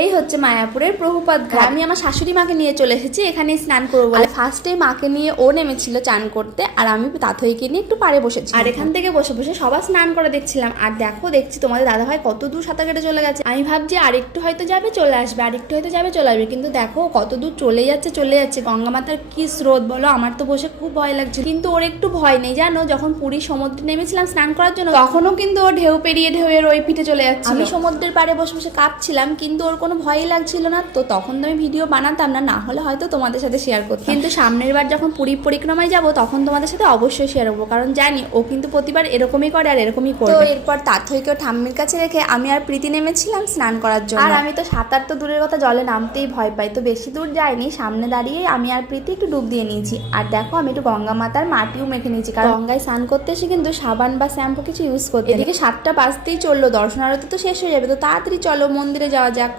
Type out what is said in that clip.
এই হচ্ছে মায়াপুরের প্রভুপাদ ঘাট। আমি আমার শাশুড়ি মাকে নিয়ে চলে এসেছি এখানে স্নান করবো বলে। ফার্স্টে মাকে নিয়ে ও নেমেছিল চান করতে, আর আমি তাথইকে নিয়ে একটু পাড়ে বসেছি, আর এখান থেকে বসে বসে সবার স্নান করে দেখছিলাম। আর দেখছি তোমাদের দাদাভাই কত দূর সাঁতার কেটে চলে গেছে। আমি ভাবছি আরেকটু হয়তো যাবে চলে আসবে, আরেকটু হয়তো যাবে চলে আসবে, কিন্তু দেখো কত দূর চলে যাচ্ছে। গঙ্গা মাতার কি স্রোত বলো, আমার তো বসে খুব ভয় লাগছে। কিন্তু ওর একটু ভয় নেই জানো, যখন পুরী সমুদ্রে নেমেছিলাম স্নান করার জন্য তখনও কিন্তু ও ঢেউ পেরিয়ে ঢেউয়ের ওই পিঠে চলে যাচ্ছে। আমি সমুদ্রের পাড়ে বসে বসে কাঁপছিলাম, কিন্তু ওর কোনো ভয়ই লাগছিল না। তো তখন তো আমি ভিডিও বানাতাম না হলে হয়তো তোমাদের সাথে শেয়ার করতাম। কিন্তু সামনের বার যখন পুরী পরিক্রমায় যাব তখন তোমাদের সাথে অবশ্যই শেয়ার করবো, কারণ জানি ও কিন্তু প্রতিবার এরকমই করে আর এরকমই করে। তো এরপর তাথইকেও ঠাম্মির কাছে রেখে আমি আর প্রীতি নেমেছিলাম স্নান করার জন্য। আর আমি তো সাঁতার তো দূরের কথা, জলে নামতেই ভয় পাই, তো বেশি দূর যাইনি। সামনে দাঁড়িয়ে আমি আর প্রীতি একটু ডুব দিয়ে নিয়েছি। আর দেখো আমি একটু গঙ্গা মাতার মাটিও মেখে নিয়েছি, কারণ গঙ্গায় স্নান করতে এসে কিন্তু সাবান বা শ্যাম্পু কিছু ইউজ করতে। এদিকে 7টা বাজতেই চললো, দর্শনারতি তো শেষ হয়ে যাবে, তো তাড়াতাড়ি চলো মন্দিরে যাওয়া যাক।